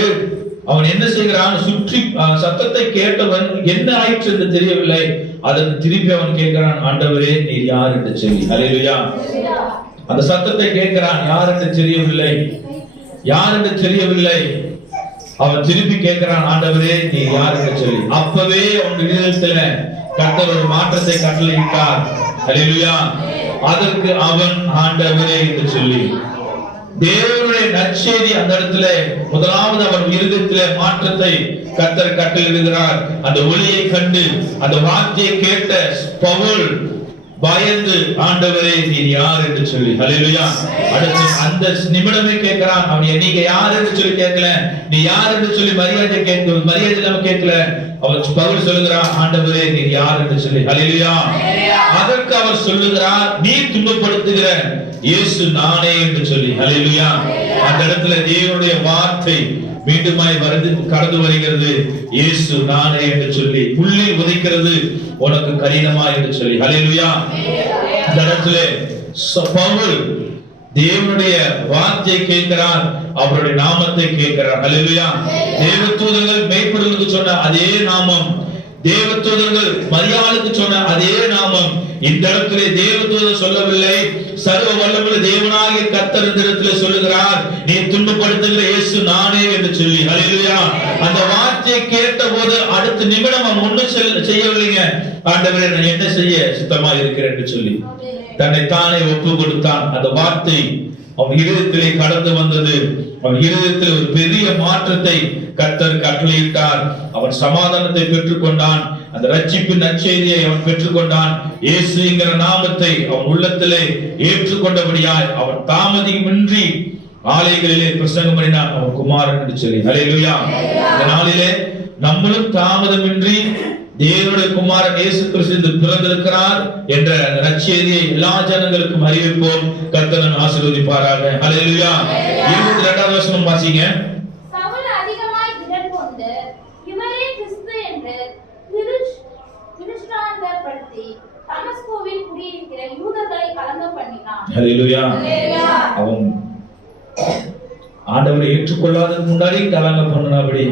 அவன் என்ன செய்கிறான்? சுற்றி சத்தத்தை கேட்டவன் என்ன ஆயிற்று என்று தெரியவில்லை. அதற்கு திருப்பி அவன் கேட்கிறான், ஆண்டவரே நீர் யார் என்று சொல்லி. ஹல்லேலூயா. அந்த சத்தத்தை கேட்கிறான், யார் என்று தெரியவில்லை, யார் என்று தெரியவில்லை. அவன் திருப்பி கேட்கிறான், ஆண்டவரே நீர் யார் என்று சொல்லி. அப்பவே அவன் இதயத்துல கர்த்தர் ஒரு மாற்றத்தை கட்டளையிட்டார். ஹல்லேலூயா. அதற்கு அவன் ஆண்டவரே என்று சொல்லி தேவனுடைய நற்செய்தி அந்த இடத்துல முதலாவது அவன் இருதயத்திலே மாற்றத்தை கர்த்தர் கட்டளையிடுகிறார். அந்த ஒளியை கண்டு அந்த வார்த்தையை கேட்ட பவுல் பயந்து, ஆண்டவரே நீர் யார் என்று சொல்லி. ஹல்லேலூயா. அடுத்து அந்த நிமிடமே கேட்கிறான், அவன் நீங்க யார் என்று சொல்லி கேட்கல, நீ யார் என்று சொல்லி மரியாதை இல்லாம கேட்கல. அவன் பவுல் சொல்லுகிறான், ஆண்டவரே நீர் யார் என்று சொல்லி. ஹல்லேலூயா. அதற்கு அவர் சொல்லுகிறார், நீ துன்பப்படுத்துகிற இயேசு நானே என்று சொல்லி. ஹல்லேலூயா. அந்த இடத்துல தேவனுடைய வார்த்தை மீண்டுமாய் கடந்து வருகிறது, இயேசு நானே என்று சொல்லி. புள்ளி உதைக்கிறது உனக்கு கடினமா என்று சொல்லி. ஹல்லேலூயா. அந்த இடத்துல பவுல் தேவனுடைய வார்த்தையை கேட்கிறார், அவருடைய நாமத்தை கேட்கிறார். ஹல்லேலூயா. தேவதூதர்கள் மேய்ப்பர்களுக்கு சொன்ன அதே நாமம், தேவதூதர்கள் மரியாளுக்கு சொன்ன அதே நாமம் இந்த இடத்திலே தேவதூதர் சொல்லவில்லை, சர்வ வல்லமையுள்ள தேவனாகிய கர்த்தர் இந்த இடத்திலே சொல்லுகிறார், நீ துன்பப்படுத்துகிற இயேசு நானே என்று சொல்லி. ஹல்லேலூயா. அந்த வார்த்தையை கேட்ட போது அடுத்த நிமிடம் அவன் ஒன்றும் செய்யவில்லைங்க. ஆண்டவரே நான் என்ன செய்ய சித்தமா இருக்கிறேன் என்று சொல்லி தன்னை தானே ஒப்பு கொடுத்தான். அந்த வார்த்தை அவன் இருதயத்திலே கடந்து வந்தது. அவன் இருதயத்தில் ஒரு பெரிய மாற்றத்தை கர்த்தர் கட்டளையிட்டார். அவன் சமாதானத்தை பெற்றுக்கொண்டான். அந்த ரட்சிப்பின் நற்செய்தியை அவன் பெற்றுக்கொண்டான். இயேசு என்கிற நாமத்தை அவன் உள்ளத்திலே ஏற்றுக்கொண்டபடியால் அவன் தாமதமின்றி ஆலயங்களிலே பிரசங்கம் பண்ணினான், அவன் குமாரன் என்று சொல்லி. ஹல்லேலூயா. இந்த நாளிலே நம்மளும் தாமதமின்றி தேவனுடைய குமாரன் இயேசு கிறிஸ்து பிறந்திருக்கிறார் என்ற நற்செய்தியை எல்லா ஜனங்களுக்கும் அறிவிப்போம். கர்த்தர் ஆசீர்வதிப்பாராக. ஹல்லேலூயா. 22வது வசனம் வாசிங்க. சவுல் அதிகமாய் திடன் கொண்டு இவரே கிறிஸ்து என்று திருஷ்டாந்தப்படுத்தி தமஸ்குவில் குடியிருக்கிற யூதர்களை கலங்கம் பண்ணினான். ஹல்லேலூயா. அவன் ஆண்டவரை ஏற்றுக்கொள்ளாததுக்கு முன்னாடி கலங்கம் பண்ணினாபடி,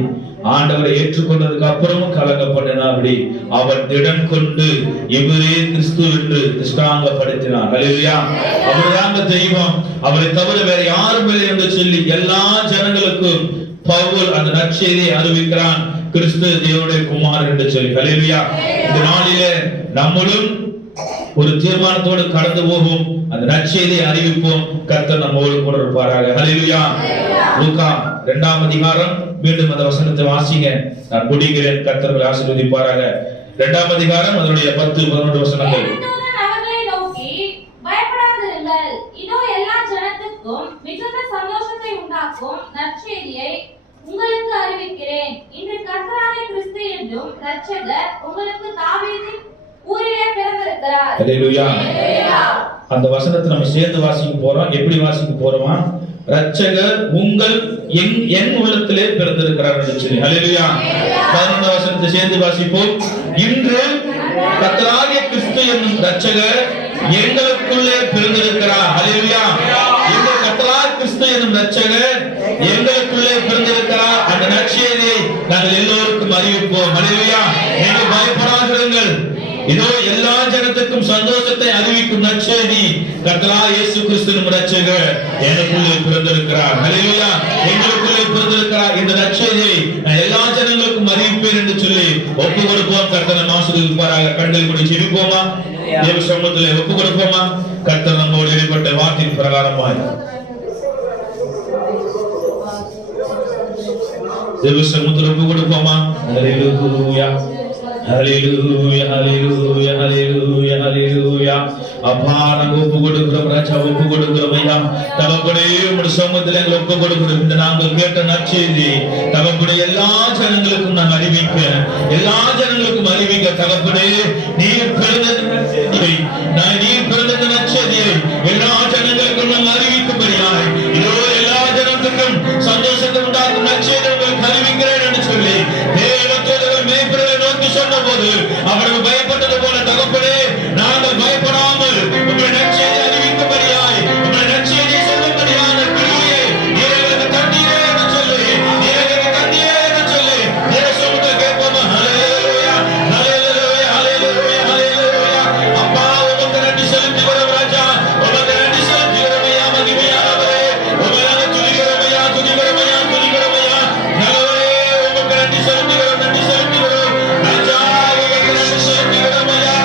ஆண்டவரை ஏற்றுக்கொண்டதுக்கு அப்புறமும் கலங்க பண்ணினாபடி அவன் திடன் கொண்டு இவரே கிறிஸ்து என்று திருஷ்டாங்கப்படுத்தினார். ஹல்லேலூயா. அவர்தான் தெய்வம், அவரை தவிர வேற யாரும் இல்லை என்று சொல்லி எல்லா ஜனங்களுக்கும் பவுல் அந்த நற்செய்தியை அறிவிக்கிறான். கிறிஸ்து தேவனுடைய குமாரன் என்று சொல்லி. ஹல்லேலூயா. இந்த நாளிலே நம்மளும் ஒரு தீர்மானத்தோடு கடந்து போகும், அந்த நற்செய்தியை அறிவிப்போம். கர்த்தர் நம்மோடு கூட இருப்பாராக. ஹல்லேலூயா. லூக்கா 2ஆம் அதிகாரம், மீண்டும் அந்த வசனத்தை வாசிங்க, நான் முடிக்கிறேன். கர்த்தர் ஆசீர்வதிப்பாராக. 2ஆம் அதிகாரம் அதனுடைய 10-11 வசனங்கள். அவர்களை நோக்கி, பயப்படாதிருங்கள், இதோ எல்லா ஜனத்துக்கும் மிகுந்த சந்தோஷத்தை உண்டாக்கும் நற்செய்தியை உங்களுக்கு அறிவிக்கிறேன். இன்று கர்த்தராகிய கிறிஸ்து என்னும் இரட்சகர் உங்களுக்கு தாவீதின் ஊரிலே பிறந்திருக்கிறார். ஹல்லேலூயா. அந்த வசனத்தை நம்ம சேர்ந்து வாசிக்க போறோம். எப்படி வாசிக்க போறோமா? இரட்சகர் உங்கள் என் உள்ளத்திலே பிறந்திருக்கிறார் என்று சொல்லி. ஹல்லேலூயா. 11ஆம் வசனத்தை சேர்ந்து வாசிப்போம். இன்று கர்த்தராகிய கிறிஸ்து என்னும் இரட்சகர் எங்களுக்குள்ளே பிறந்திருக்கிறார். ஹல்லேலூயா. இந்த கர்த்தராகிய கிறிஸ்து என்னும் இரட்சகர் எங்களுக்குள்ளே பிறந்திருக்கிறார். அந்த நற்செய்தியை நாங்கள் எல்லோருக்கும் அறிவிப்போம். ஹல்லேலூயா. நீங்கள் பயப்படாதிருங்கள், இதோ எல்லா ஜனத்துக்கும் சந்தோஷத்தை அறிவிக்கும் நற்செய்தி, கர்த்தராகிய இயேசு கிறிஸ்து என்னும் இரட்சகர் எனக்குள்ளே பிறந்திருக்கிறார். ஹல்லேலூயா. எங்களுக்குள்ளே பிறந்திருக்கிறார். இந்த நற்செய்தியை நான் எல்லா ஜனங்களுக்கும் அறிவிப்பேன் என்று சொல்லி ஒப்பு கொடுப்போம். கர்த்தர் நம்மை ஆசீர்வதிப்பாராக. கண்களை மூடி ஜெபிப்போமா? தேவ சமூகத்திலே ஒப்பு கொடுப்போமா? கர்த்தர் நம்மோடு இடைப்பட்ட வார்த்தையின் பிரகாரமாய் தேவ சமூகத்தில் ஒப்பு கொடுப்போமா? ஹல்லேலூயா. ஹல்லேலூயா. ஹல்லேலூயா. ஹல்லேலூயா. ஹல்லேலூயா. அப்பா, நாங்கள் ஒப்பு கொடுக்கிறோம் ராஜா, ஒப்பு கொடுக்கிறோம் ஐயா. தகப்பனே, உம்முடைய சமூகத்தில் எங்களை ஒப்பு கொடுக்கிறோம். இந்த நாங்கள் கேட்ட நற்செய்தி தகப்பனே எல்லா ஜனங்களுக்கும் நான் அறிவிக்க, எல்லா ஜனங்களுக்கும் அறிவிக்க. தகப்பனே, நீர் பிறந்த நற்செய்தியை, நீர் பிறந்த நற்செய்தியை எல்லா ஜனங்களுக்கும் நான் அறிவிக்கும்படியாய் இதோ எல்லா ஜனத்துக்கும் சந்தோஷத்தை உண்டாக்கும் நற்செய்தி உங்களுக்கு அறிவிக்கிறேன் என்று சொல்லி தேவதூதர்கள் மேய்ப்பர்களை நோக்கி சொன்னபோது அவர்கள் பயப்பட்டது போல தகப்பனே, நாங்கள் பயப்படாமல் உங்களுடைய நற்செய்தியை அறிவிக்கும்படியாய், உங்களுடைய நற்செய்தியை சொல்லும்படியான கிருபையை நீர் எங்களுக்கு தந்தீரே என்று சொல்லி, நீர் எங்களுக்கு தந்தீரே என்று சொல்லி தேவ சமூகத்தில் கேட்போமா? ஹல்லேலூயா. ஹல்லேலூயா. ஹல்லேலூயா. ஹல்லேலூயா. அப்பா, உமக்கு நன்றி செலுத்துகிறோம் ராஜா, உமக்கு நன்றி செலுத்துகிறோம் ஐயா. மகிமையானவரே, உம்மை நாங்கள் துதிக்கிறோம் ஐயா, துதிக்கிறோம் ஐயா, துதிக்கிறோம் ஐயா. நல்லவரே, உமக்கு நன்றி செலுத்துகிறோம், நன்றி செலுத்துகிறோம் ராஜா, உமக்கு நன்றி செலுத்துகிறோம் ஐயா.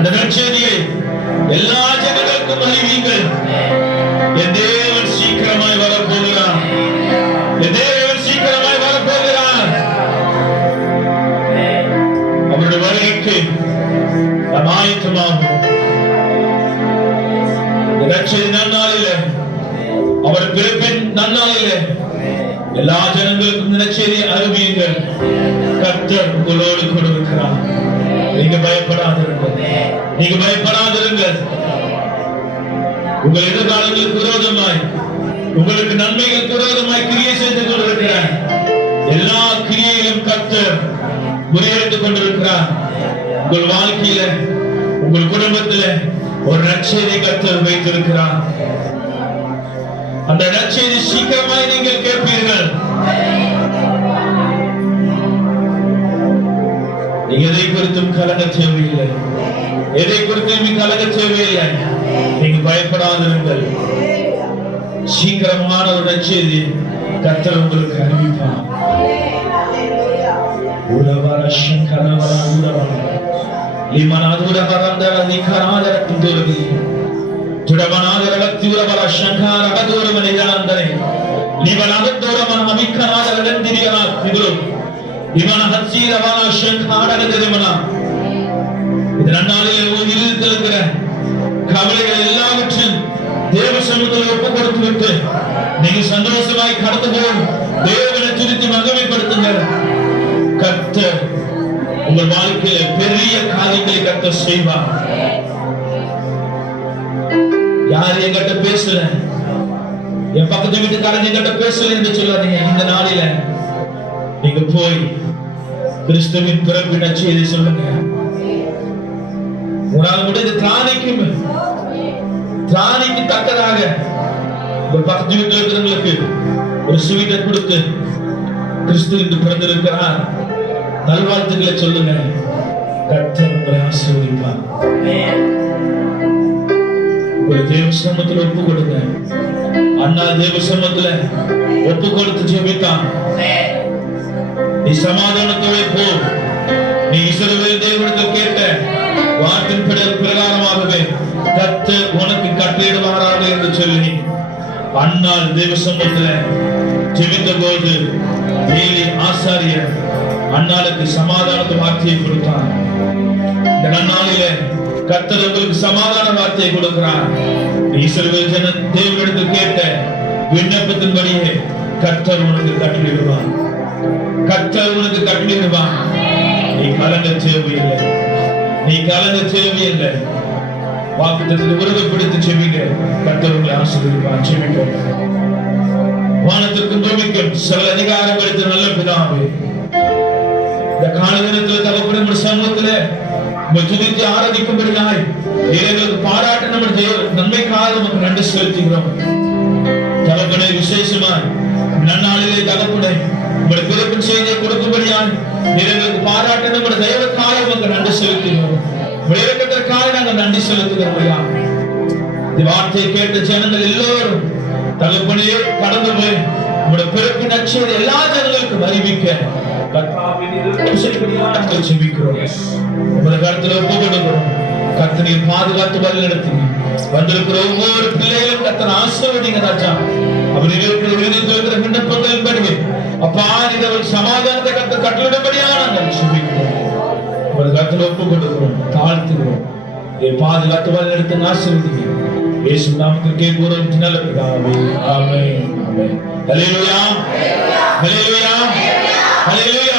அந்த நற்செய்தியை எல்லா ஜனங்களுக்கும் அறிவியுங்கள். என் தேவன் சீக்கிரமாய் வரப்போகிறார். என் தேவன் சீக்கிரமாய் வரப்போகிறார். அவருடைய வருகைக்கு நாம் ஆயத்தமாகும். நற்செய்தி நன்னாளிலே, அவர் பிறப்பின் நன்னாளிலே எல்லா ஜனங்களுக்கும் நற்செய்தியை அறிவியுங்கள். கர்த்தர் உங்களோடு கூட இருக்கிறார். நீங்க பயப்படாதிருங்கள். நீங்க பயப்படாதிருங்கள். உங்கள் எதிர்காலங்களுக்கு விரோதமாய், உங்களுக்கு நன்மைகளுக்கு விரோதமாய் கிரியை செய்து கொண்டிருக்கிறார். எல்லா கிரியையிலும் கர்த்தர் முறியடித்துக் கொண்டிருக்கிறார். உங்கள் வாழ்க்கையில, உங்கள் குடும்பத்தில ஒரு நற்செய்தி கர்த்தர் வைத்திருக்கிறார். அந்த நற்செய்தி சீக்கிரமாய் நீங்கள் கேட்பீர்கள். எதை குறித்தும் கலங்க தேவையில்லை. எதை குறித்தும் கலங்க தேவையில்லை. நீங்க பயப்படாதிருங்கள். சீக்கிரமான ஒரு நற்செய்தி கர்த்தர் உங்களுக்கு அறிவிப்பார். உறவர சங்கரவர உறவர லிமனாதுர வரந்தர நிகராதர துதுருதி துடவனாதர லத்தியுரவர சங்கர அகதுரமனை ஜனந்தரை லிமனாதுரமன அமிக்கராதர லந்திரியரா திதுரு இவன ஹச்சீரவன சங்கர அகதுரமனா. இந்த நன்னாளிலே உயிரில் இருக்கிற கவலைகள் எல்லாவற்றையும் தேவ சமூகத்தில் ஒப்பு கொடுத்து விட்டு நீங்க சந்தோஷமாய் கடந்து போய் தேவனை துதித்து மகிமைப்படுத்துங்கள். கர்த்தர் உங்கள் வாழ்க்கையில பெரிய காரியங்களை கர்த்தர் செய்வார். யார் என்கிட்ட பேசல, என் பக்கத்து வீட்டுக்காரங்க என்கிட்ட பேசல என்று சொல்லாதீங்க. இந்த நாளில நீங்க போய் கிறிஸ்துவின் பிறப்பின் நற்செய்தி சொல்லுங்க. உங்களால் முடிந்த திராணிக்கு தக்கதாக உங்கள் பக்கத்து வீட்டில் இருக்கிறவங்களுக்கு ஒரு ஸ்வீட்டை கொடுத்து கிறிஸ்து என்று பிறந்திருக்கிறார் நல்வாழ்த்துக்களை சொல்லுங்க. கர்த்தர் உங்களை ஆசீர்வதிப்பார். ஒரு தேவ சமூகத்தில் ஒப்பு கொடுங்க. அண்ணா தேவ சமூகத்தில் ஒப்பு கொடுத்து ஜெபித்தான். நீ சமாதானத்தோடு போ. நீ இஸ்ரவேல் தேவனிடத்தில் கேட்ட வார்த்தையின் பிரகாரமாகவே கர்த்தர் உனக்கு கட்டளையிடுவாராக என்று சொல்லி அண்ணாள் தேவ சமூகத்தில் ஜெபித்த போது ஏலி ஆசாரியர் அண்ணாளுக்கு சமாதானத்தை வார்த்தையை கொடுத்தார். இந்த நன்னாளில கர்த்தர் உங்களுக்கு சமாதான வார்த்தையை கொடுக்கிறார். இஸ்ரவேல் ஜன தேவனிடத்தில் கேட்ட விண்ணப்பத்தின்படியே கர்த்தர் உனக்கு கட்டளையிடுவார். கர்த்தர் உனக்கு கட்டளையிடுவார். நீ கலங்க தேவையில்லை. நீ கலங்க தேவையில்லை. வாக்குத்தத்தத்தை உறுதிப்படுத்தி செவிங்க. கர்த்தர் உங்களை ஆசீர்வதிப்பார். செவிங்க. வானத்திற்கும் பூமிக்கும் சகல அதிகாரம் எடுத்த நல்ல பிதாவே, இந்த கால தினத்தில் தகப்பன சமூகத்திலே துதித்து ஆராதிக்கும்படியாய் எங்களுக்கு பாராட்ட நம்ம நன்மைக்காக நமக்கு நன்றி செலுத்துகிறோம். தகப்பனை விசேஷமாய் நன்னாளிலே தகப்பனை உங்களுடைய பிறப்பின் செய்தியை கொடுக்கும்படியாய் எங்களுக்கு பாராட்ட நம்ம தெய்வக்காக நமக்கு நன்றி செலுத்துகிறோம். விளையாட்டத்திற்காக நாங்கள் நன்றி செலுத்துகிறோம். இந்த வார்த்தையை கேட்ட ஜனங்கள் எல்லோரும் தகப்பனையே கடந்து போய் உங்களுடைய பிறப்பின் நற்செய்தி எல்லா ஜனங்களுக்கும் அறிவிக்க கர்த்தனை பாதுகாத்து வழி நடத்துங்க. வந்திருக்கிற ஒவ்வொரு பிள்ளைகளும் கர்த்தனை ஆசீர்வதிங்க ராஜா. அவர் இருக்கிற விண்ணப்பங்கள் படுவே அப்பா நீங்க சமாதானத்தை கர்த்தர் கட்டளையிடும்படியாக நாங்கள் செபிக்கிறோம். உங்கள் கர்த்தரை ஒப்புக் கொடுக்கிறோம், தாழ்த்துகிறோம். பாதுகாத்து வழி நடத்துங்க, ஆசீர்வதிங்க. இயேசு நாமத்தில் கேட்கிறோம் நல்ல பிதாவே. ஆமென். ஆமென். ஹல்லேலூயா. ஹல்லேலூயா. ஹல்லேலூயா.